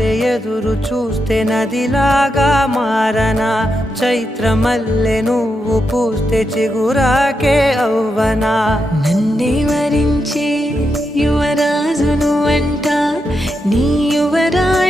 మల్లె ఎదురు చూస్తే నదిలాగా మారనా, చైత్రమల్లె నువ్వు పూస్తే చిగురాకే అవ్వనా. నన్నే వరించే యువరాజును అంట నీ యువరాణి